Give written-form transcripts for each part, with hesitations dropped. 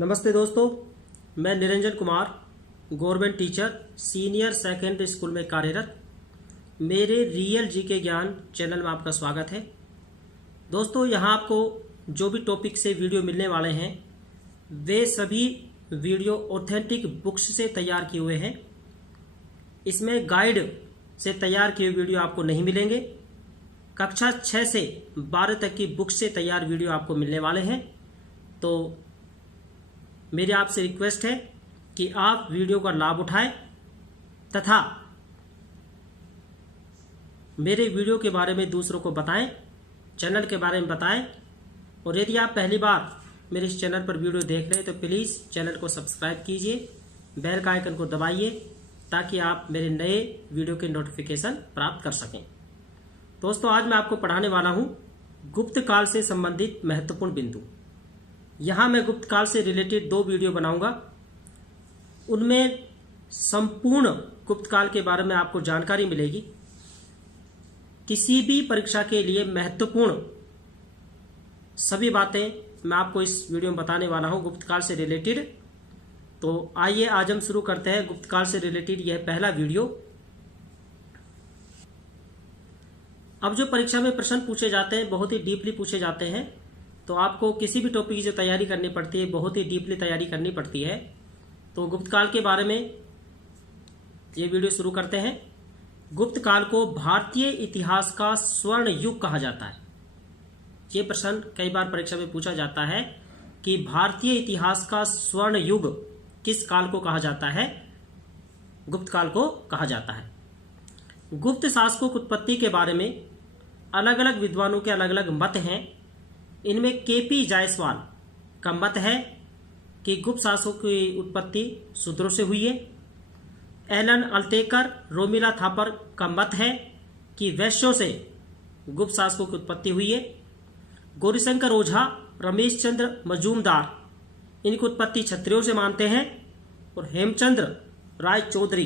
नमस्ते दोस्तों, मैं Niranjan Kumar, government teacher, senior secondary school में कार्यरत। मेरे रियल जीके ज्ञान चैनल में आपका स्वागत है। दोस्तों, यहाँ आपको जो भी टॉपिक से वीडियो मिलने वाले हैं वे सभी वीडियो ऑथेंटिक बुक्स से तैयार किए हुए हैं। इसमें गाइड से तैयार किए वीडियो आपको नहीं मिलेंगे। कक्षा 6 से 12 तक की बुक्स से तैयार वीडियो आपको मिलने वाले हैं। तो मेरी आपसे रिक्वेस्ट है कि आप वीडियो का लाभ उठाएं तथा मेरे वीडियो के बारे में दूसरों को बताएं, चैनल के बारे में बताएं। और यदि आप पहली बार मेरे इस चैनल पर वीडियो देख रहे हैं तो प्लीज़ चैनल को सब्सक्राइब कीजिए, बेल का आइकन को दबाइए ताकि आप मेरे नए वीडियो के नोटिफिकेशन प्राप्त कर सकें। दोस्तों, आज मैं आपको पढ़ाने वाला हूं गुप्त काल से संबंधित महत्वपूर्ण बिंदु। यहाँ मैं गुप्त काल से रिलेटेड 2 वीडियो बनाऊंगा। उनमें संपूर्ण गुप्त काल के बारे में आपको जानकारी मिलेगी। किसी भी परीक्षा के लिए महत्वपूर्ण सभी बातें मैं आपको इस वीडियो में बताने वाला हूं गुप्त काल से रिलेटेड। तो आइए आज हम शुरू करते हैं गुप्त काल से रिलेटेड यह पहला वीडियो। अब जो परीक्षा में प्रश्न पूछे जाते हैं बहुत ही डीपली पूछे जाते हैं, तो आपको किसी भी टॉपिक की जो तैयारी करनी पड़ती है बहुत ही डीपली तैयारी करनी पड़ती है। तो गुप्त काल के बारे में ये वीडियो शुरू करते हैं। गुप्त काल को भारतीय इतिहास का स्वर्ण युग कहा जाता है। ये प्रश्न कई बार परीक्षा में पूछा जाता है कि भारतीय इतिहास का स्वर्ण युग किस काल को कहा जाता है? गुप्त काल को कहा जाता है। गुप्त शासकों की उत्पत्ति के बारे में अलग अलग विद्वानों के अलग अलग मत हैं। इनमें केपी जायसवाल का मत है कि गुप्त शासकों की उत्पत्ति शूद्रों से हुई है। एलन अल्तेकर, रोमिला थापर का मत है कि वैश्यों से गुप्त शासकों की उत्पत्ति हुई है। गौरीशंकर ओझा, रमेश चंद्र मजूमदार इनकी उत्पत्ति क्षत्रियों से मानते हैं। और हेमचंद्र राय चौधरी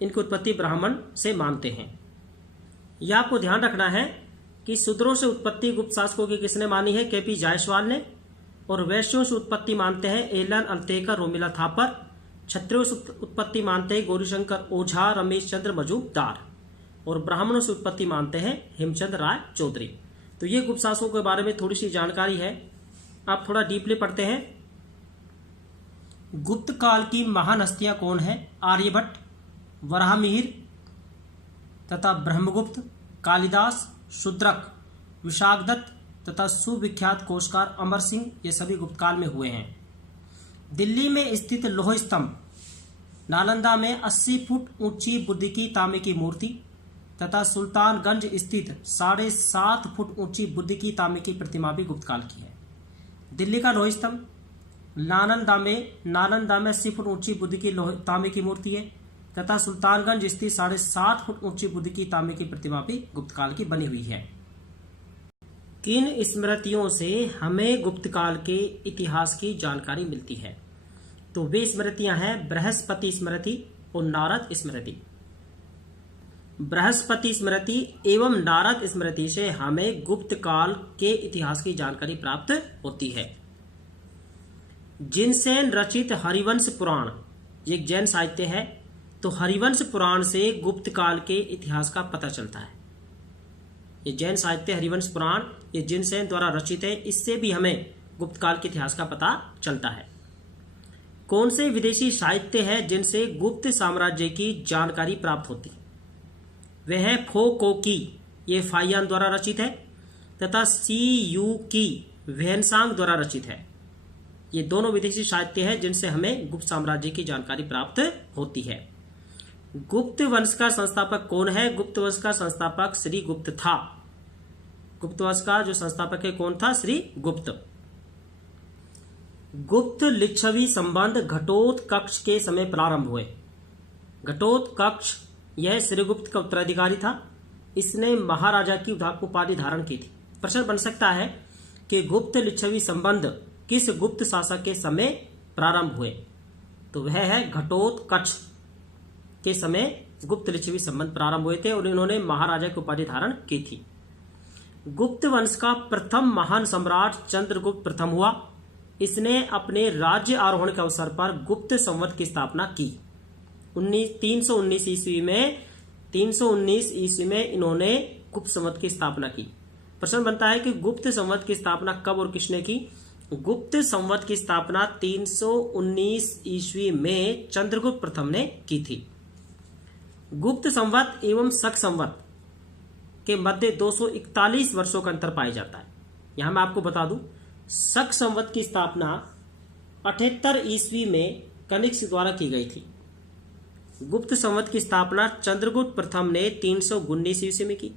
इनकी उत्पत्ति ब्राह्मण से मानते हैं। यह आपको ध्यान रखना है कि शूद्रों से उत्पत्ति गुप्त शासकों की किसने मानी है? केपी जायसवाल ने। और वैश्यों से उत्पत्ति मानते हैं एलन अल्तेकर, रोमिला थापर। क्षत्रियों से उत्पत्ति मानते हैं गौरीशंकर ओझा, रमेश चंद्र मजूमदार। और ब्राह्मणों से उत्पत्ति मानते हैं हेमचंद्र राय चौधरी। तो ये गुप्त शासकों के बारे में थोड़ी सी जानकारी है। आप थोड़ा डीपली पढ़ते हैं। गुप्त काल की महान हस्तियां कौन है? आर्यभट्ट, वराहमिहिर तथा ब्रह्मगुप्त, कालिदास, शूद्रक, विशाखदत्त तथा सुविख्यात कोशकार अमर सिंह, ये सभी गुप्त काल में हुए हैं। दिल्ली में स्थित लौह स्तंभ, नालंदा में 80 फुट ऊंची बुद्ध की तांबे की मूर्ति तथा सुल्तानगंज स्थित 7.5 फुट ऊंची बुद्ध की तांबे की प्रतिमा भी गुप्त काल की है। दिल्ली का लौह स्तंभ, नालंदा में 80 फुट ऊंची बुद्ध की तांबे की मूर्ति है तथा सुल्तानगंज स्थित 7.5 फुट ऊंची बुद्ध की तांबे की प्रतिमा भी गुप्त काल की बनी हुई है। किन स्मृतियों से हमें गुप्त काल के इतिहास की जानकारी मिलती है? तो वे स्मृतियां हैं बृहस्पति स्मृति और नारद स्मृति। बृहस्पति स्मृति एवं नारद स्मृति से हमें गुप्त काल के इतिहास की जानकारी प्राप्त होती है। जिनसेन रचित हरिवंश पुराण ये एक जैन साहित्य है। तो हरिवंश पुराण से गुप्त काल के इतिहास का पता चलता है। ये जैन साहित्य हरिवंश पुराण ये जिनसेन द्वारा रचित है। इससे भी हमें गुप्त काल के इतिहास का पता चलता है। कौन से विदेशी साहित्य है जिनसे गुप्त साम्राज्य की जानकारी प्राप्त होती है? वह है फो को की, ये फाइयान द्वारा रचित है तथा सी यू की वेहनसांग द्वारा रचित है। ये दोनों विदेशी साहित्य है जिनसे हमें गुप्त साम्राज्य की जानकारी प्राप्त होती है। गुप्त वंश का संस्थापक कौन है? गुप्त वंश का संस्थापक श्री गुप्त था। गुप्त वंश का जो संस्थापक है कौन था? श्री गुप्त। गुप्त लिच्छवी संबंध घटोत्कच के समय प्रारंभ हुए। घटोत्कच यह श्रीगुप्त का उत्तराधिकारी था। इसने महाराजा की उपाधि धारण की थी। प्रश्न बन सकता है कि गुप्त लिच्छवी संबंध किस गुप्त शासक के समय प्रारंभ हुए? तो वह है घटोत्कच के समय गुप्त लिच्छवी संबंध प्रारंभ हुए थे और इन्होंने महाराजा की उपाधि धारण की थी। गुप्त वंश का प्रथम महान सम्राट चंद्रगुप्त प्रथम हुआ। इसने अपने राज्य आरोहण के अवसर पर गुप्त संवत की स्थापना की। 319 ईस्वी में इन्होंने गुप्त संवत की स्थापना की। प्रश्न बनता है कि गुप्त संवत की स्थापना कब और किसने की? गुप्त संवत की स्थापना 319 ईस्वी में चंद्रगुप्त प्रथम ने की थी। गुप्त संवत एवं शक संवत के मध्य 241 वर्षों का अंतर पाया जाता है। यहां मैं आपको बता दूं, शक संवत की स्थापना 78 ईस्वी में कनिष्क द्वारा की गई थी। गुप्त संवत की स्थापना चंद्रगुप्त प्रथम ने 319 ईस्वी में की,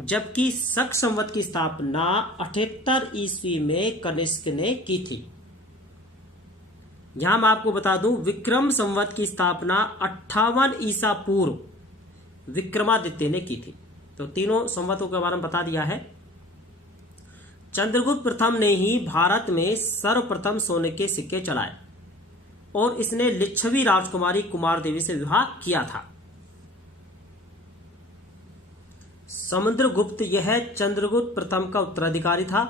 जबकि शक संवत की स्थापना 78 ईस्वी में कनिष्क ने की थी। यहां मैं आपको बता दूं, विक्रम संवत की स्थापना 58 ईसा पूर्व विक्रमादित्य ने की थी। तो तीनों संवतों के बारे में बता दिया है। चंद्रगुप्त प्रथम ने ही भारत में सर्वप्रथम सोने के सिक्के चलाए और इसने लिच्छवी राजकुमारी कुमार देवी से विवाह किया था। समुद्रगुप्त यह चंद्रगुप्त प्रथम का उत्तराधिकारी था।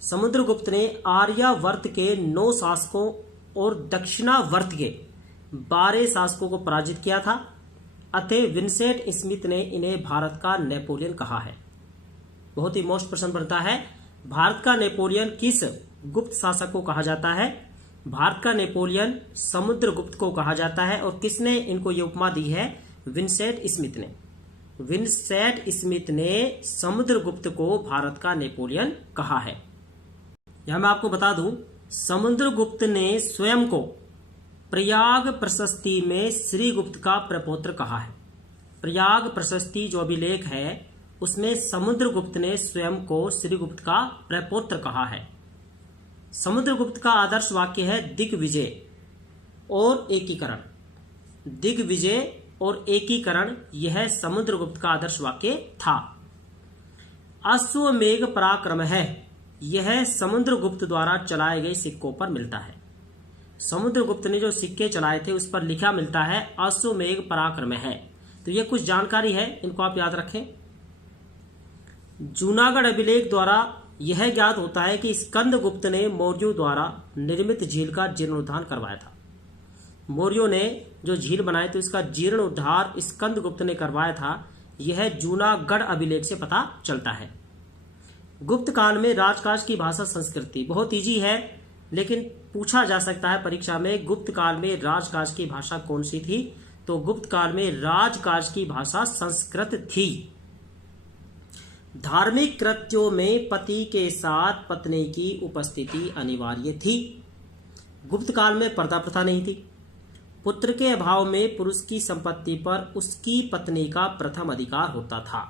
समुद्रगुप्त ने आर्यावर्त के 9 शासकों और दक्षिणावर्त के 12 शासकों को पराजित किया था। अतः विंसेंट स्मिथ ने इन्हें भारत का नेपोलियन कहा है। बहुत ही मोस्ट प्रश्न बनता है, भारत का नेपोलियन किस गुप्त शासक को कहा जाता है? भारत का नेपोलियन समुद्रगुप्त को कहा जाता है। और किसने इनको ये उपमा दी है? विंसेंट स्मिथ ने। विंसेंट स्मिथ ने समुद्रगुप्त को भारत का नेपोलियन कहा है। यहां मैं आपको बता दूं, समुद्रगुप्त ने स्वयं को प्रयाग प्रशस्ति में श्रीगुप्त का प्रपौत्र कहा है। प्रयाग प्रशस्ति जो अभिलेख है उसमें समुद्रगुप्त ने स्वयं को श्रीगुप्त का प्रपौत्र कहा है। समुद्रगुप्त का आदर्श वाक्य है दिग्विजय और एकीकरण। दिग्विजय और एकीकरण यह समुद्रगुप्त का आदर्श वाक्य था। अश्वमेघ पराक्रम है, यह समुद्रगुप्त द्वारा चलाए गए सिक्कों पर मिलता है। समुद्रगुप्त ने जो सिक्के चलाए थे उस पर लिखा मिलता है अश्वमेघ पराक्रम है। तो ये कुछ जानकारी है, इनको आप याद रखें। जूनागढ़ अभिलेख द्वारा यह ज्ञात होता है कि स्कंदगुप्त ने मौर्यों द्वारा निर्मित झील का जीर्णोद्धार करवाया था। मौर्यों ने जो झील बनाए थे उसका जीर्णोद्धार स्कंदगुप्त ने करवाया था। यह जूनागढ़ अभिलेख से पता चलता है। गुप्त काल में राजकाज की भाषा संस्कृति बहुत इजी है, लेकिन पूछा जा सकता है परीक्षा में, गुप्त काल में राजकाज की भाषा कौन सी थी? तो गुप्त काल में राजकाज की भाषा संस्कृत थी। धार्मिक कृत्यों में पति के साथ पत्नी की उपस्थिति अनिवार्य थी। गुप्त काल में पर्दा प्रथा नहीं थी। पुत्र के अभाव में पुरुष की संपत्ति पर उसकी पत्नी का प्रथम अधिकार होता था।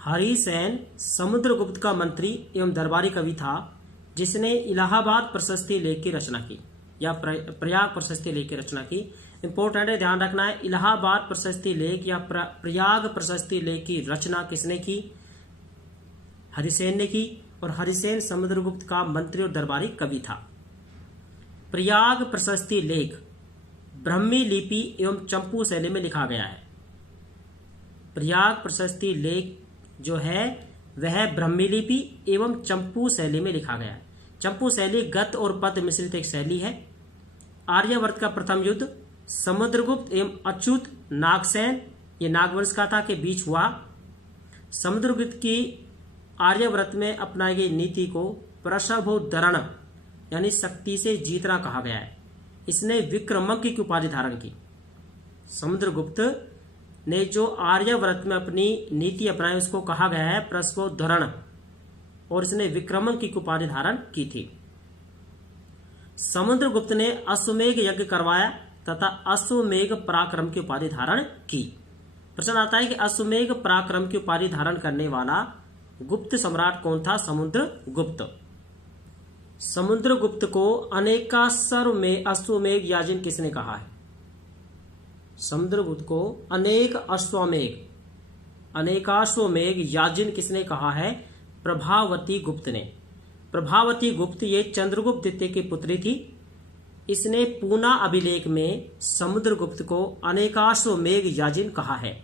हरिसेन समुद्रगुप्त का मंत्री एवं दरबारी कवि था, जिसने इलाहाबाद प्रशस्ति लेख की रचना की या प्रयाग प्रशस्ति लेख की रचना की। इंपॉर्टेंट है, ध्यान रखना है। इलाहाबाद प्रशस्ति लेख या प्रयाग प्रशस्ति लेख की रचना किसने की? हरिसेन ने की। और हरिसेन समुद्रगुप्त का मंत्री और दरबारी कवि था। प्रयाग प्रशस्ति लेख ब्राह्मी लिपि एवं चंपू शैली में लिखा गया है। प्रयाग प्रशस्ति लेख जो है वह ब्राह्मी लिपि एवं चंपू शैली में लिखा गया है। चंपू शैली गद्य और पद्य मिश्रित एक शैली है। आर्यावर्त का प्रथम युद्ध समुद्रगुप्त एवं अच्युत नागसेन, ये नागवंश का था, के बीच हुआ। समुद्रगुप्त की आर्यावर्त में अपनाई गई नीति को प्रसभोद्धरण यानी शक्ति से जीतना कहा गया है। इसने विक्रमज्ञ की उपाधि धारण की। समुद्रगुप्त ने जो आर्यावर्त में अपनी नीति अपनाई उसको कहा गया है प्रसभोद्धरण, और इसने विक्रमज्ञ की उपाधि धारण की थी। समुद्रगुप्त ने अश्वमेघ यज्ञ करवाया तथा अश्वमेघ पराक्रम की उपाधि धारण की। प्रश्न आता है कि अश्वमेघ पराक्रम की उपाधि धारण करने वाला गुप्त सम्राट कौन था? समुद्रगुप्त। समुद्रगुप्त को अनेकाश्वर में अश्वमेघ याजन किसने कहा है? समुद्रगुप्त को अनेकाश्वमेघ याजन किसने कहा है? प्रभावती गुप्त ने। प्रभावती गुप्त ये चंद्रगुप्त द्वितीय की पुत्री थी। इसने पूना अभिलेख में समुद्रगुप्त को अनेकाश्वमेघ याजन कहा है।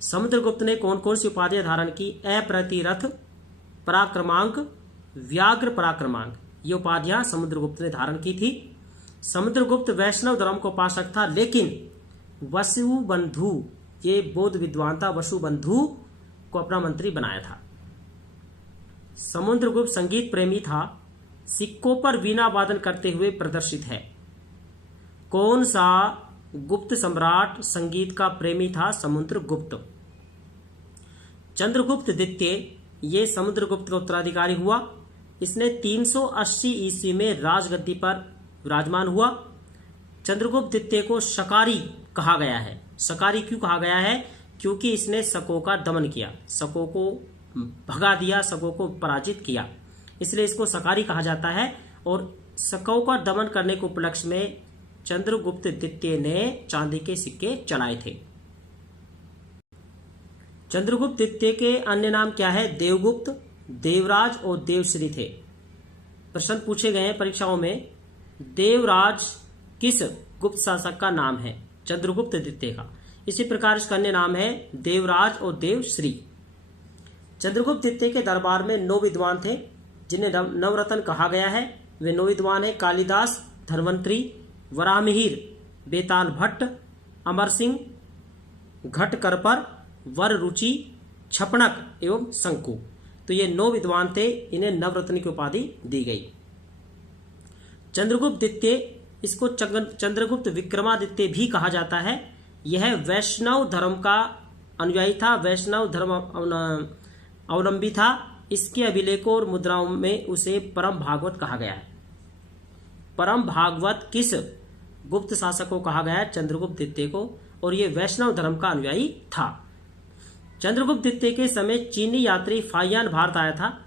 समुद्रगुप्त ने कौन कौन सी उपाधियां धारण की? अप्रतिरथ, पराक्रमांक, व्याघ्र पराक्रमांक, ये उपाधियां समुद्रगुप्त ने धारण की थी। समुद्रगुप्त वैष्णव धर्म को उपासक था, लेकिन वसुबंधु, ये बौद्ध विद्वान था, वसुबंधु को अपना मंत्री बनाया था। समुद्रगुप्त संगीत प्रेमी था, सिक्कों पर वीणा वादन करते हुए प्रदर्शित है। कौन सा गुप्त सम्राट संगीत का प्रेमी था? समुद्रगुप्त। चंद्रगुप्त द्वितीय, ये समुद्रगुप्त का उत्तराधिकारी हुआ। इसने 380 ईस्वी में राजगद्दी पर विराजमान हुआ। चंद्रगुप्त द्वितीय को शकारी कहा गया है। शकारी क्यों कहा गया है? क्योंकि इसने शकों का दमन किया, शकों को भगा दिया, शकों को पराजित किया, इसलिए इसको शकारी कहा जाता है। और शकों का दमन करने के उपलक्ष्य में चंद्रगुप्त द्वितीय ने चांदी के सिक्के चलाए थे। चंद्रगुप्त द्वितीय के अन्य नाम क्या है? देवगुप्त, देवराज और देवश्री थे। प्रश्न पूछे गए हैं परीक्षाओं में, देवराज किस गुप्त शासक का नाम है? चंद्रगुप्त द्वितीय का। इसी प्रकार इसका अन्य नाम है देवराज और देवश्री। चंद्रगुप्त द्वितीय के दरबार में 9 विद्वान थे जिन्हें नवरत्न कहा गया है। वे 9 विद्वान हैं: कालिदास, धन्वंतरी, वराहमिहिर, बेताल भट्ट, अमर सिंह, घटकरपर, वर रुचि, छपणक एवं शंकु। तो ये 9 विद्वान थे, इन्हें नवरत्न की उपाधि दी गई। चंद्रगुप्त द्वितीय, इसको चंद्रगुप्त विक्रमादित्य भी कहा जाता है। यह वैष्णव धर्म का अनुयायी था, वैष्णव धर्म अवलंबी था। इसके अभिलेखों और मुद्राओं में उसे परम भागवत कहा गया है। परम भागवत किस गुप्त शासक को कहा गया है? चंद्रगुप्त द्वितीय को, और यह वैष्णव धर्म का अनुयायी था। चंद्रगुप्त द्वितीय के समय चीनी यात्री फाहियान भारत आया था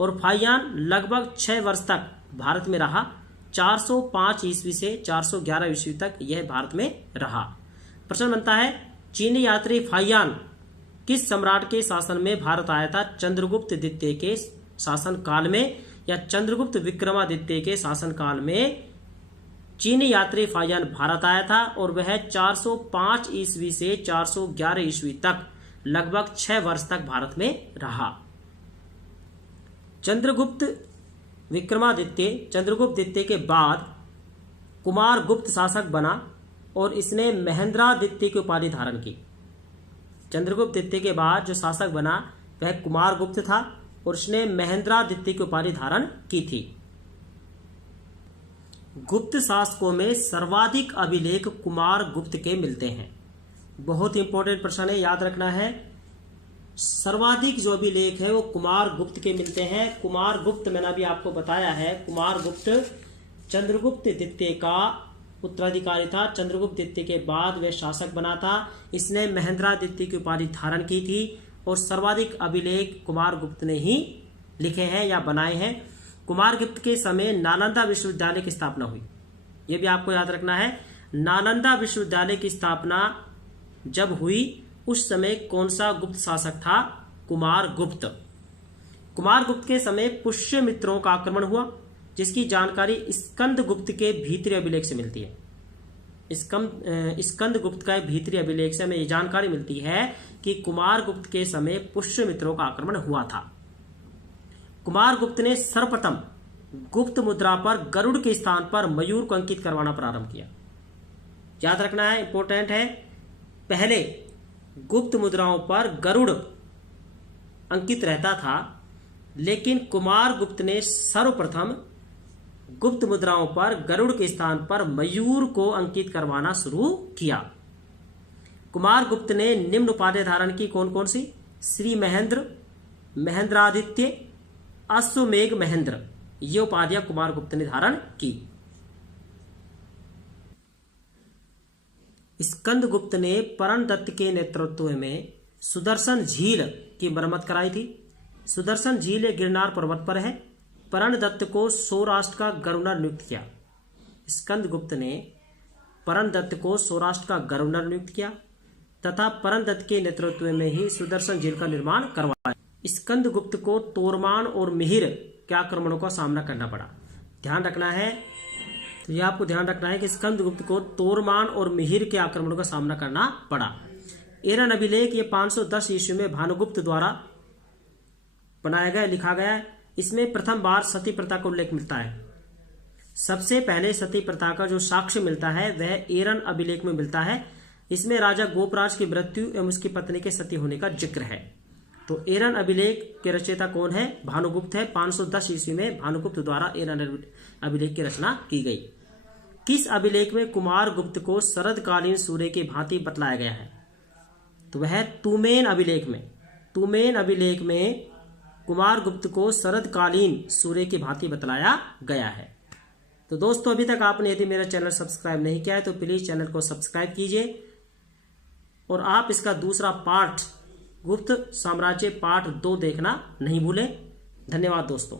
और फाहियान लगभग 6 वर्ष तक भारत में रहा। 405 ईस्वी से 411 ईस्वी तक यह भारत में रहा। प्रश्न बनता है, चीनी यात्री फाहियान किस सम्राट के शासन में भारत आया था? चंद्रगुप्त द्वितीय के शासन काल में या चंद्रगुप्त विक्रमादित्य के शासन काल में चीनी यात्री फाहियान भारत आया था और वह 405 ईस्वी से 411 ईस्वी तक लगभग 6 वर्ष तक भारत में रहा। चंद्रगुप्त विक्रमादित्य चंद्रगुप्त द्वितीय के बाद कुमार गुप्त शासक बना और इसने महेंद्रादित्य की उपाधि धारण की। चंद्रगुप्त द्वितीय के बाद जो शासक बना वह कुमार गुप्त था और उसने महेंद्रादित्य की उपाधि धारण की थी। गुप्त शासकों में सर्वाधिक अभिलेख कुमार गुप्त के मिलते हैं। बहुत इंपॉर्टेंट प्रश्न है, याद रखना है। सर्वाधिक जो अभिलेख है वो कुमार गुप्त के मिलते हैं। कुमार गुप्त मैंने अभी आपको बताया है, कुमार गुप्त चंद्रगुप्त द्वितीय का उत्तराधिकारी था। चंद्रगुप्त द्वितीय के बाद वह शासक बना था। इसने महेंद्रादित्य की उपाधि धारण की थी और सर्वाधिक अभिलेख कुमार गुप्त ने ही लिखे हैं या बनाए हैं। कुमार गुप्त के समय नालंदा विश्वविद्यालय की स्थापना हुई, यह भी आपको याद रखना है। नालंदा विश्वविद्यालय की स्थापना जब हुई उस समय कौन सा गुप्त शासक था? कुमार गुप्त। कुमार गुप्त के समय पुष्यमित्रों का आक्रमण हुआ, जिसकी जानकारी स्कंद गुप्त के भीतरी अभिलेख से मिलती है। स्कंद गुप्त का भीतरी अभिलेख से हमें ये जानकारी मिलती है कि कुमार गुप्त के समय पुष्यमित्रों का आक्रमण हुआ था। कुमार गुप्त ने सर्वप्रथम गुप्त मुद्रा पर गरुड़ के स्थान पर मयूर को अंकित करवाना प्रारंभ किया। याद रखना है, इंपॉर्टेंट है। पहले गुप्त मुद्राओं पर गरुड़ अंकित रहता था, लेकिन कुमार गुप्त ने सर्वप्रथम गुप्त मुद्राओं पर गरुड़ के स्थान पर मयूर को अंकित करवाना शुरू किया। कुमार गुप्त ने निम्न उपाधि धारण की, कौन कौन सी? श्री महेंद्र, महेंद्रादित्य, अश्वमेघ महेंद्र, ये उपाधियां कुमार गुप्त ने धारण की। स्कंद गुप्त ने परणदत्त के नेतृत्व में सुदर्शन झील की मरम्मत कराई थी। सुदर्शन झील एक गिरनार पर्वत पर है। परणदत्त को सौराष्ट्र का गवर्नर नियुक्त किया। स्कंद गुप्त ने परणदत्त को सौराष्ट्र का गवर्नर नियुक्त किया तथा परणदत्त के नेतृत्व में ही सुदर्शन झील का निर्माण करवाया। स्कंद गुप्त को तोरमान और मिहिर के आक्रमणों का सामना करना पड़ा। ध्यान रखना है, तो यह आपको ध्यान रखना है कि स्कंद गुप्त को तोरमान और मिहिर के आक्रमणों का सामना करना पड़ा। एरन अभिलेख ये 510 ईस्वी में भानुगुप्त द्वारा बनाया गया, लिखा गया है। इसमें प्रथम बार सती प्रथा का उल्लेख मिलता है। सबसे पहले सती प्रथा का जो साक्ष्य मिलता है वह एरन अभिलेख में मिलता है। इसमें राजा गोपराज की मृत्यु एवं उसकी पत्नी के सती होने का जिक्र है। तो एरन अभिलेख के रचयिता कौन है? भानुगुप्त है। 510 ईस्वी में भानुगुप्त द्वारा एरन अभिलेख की रचना की गई। किस अभिलेख में कुमार गुप्त को शरदकालीन सूर्य की भांति बतलाया गया है? तो वह तुमेन अभिलेख में। तुमेन अभिलेख में कुमार गुप्त को शरदकालीन सूर्य की भांति बतलाया गया है। तो दोस्तों, अभी तक आपने यदि मेरा चैनल सब्सक्राइब नहीं किया है तो प्लीज चैनल को सब्सक्राइब कीजिए और आप इसका दूसरा पार्ट गुप्त साम्राज्य पार्ट 2 देखना नहीं भूलें। धन्यवाद दोस्तों।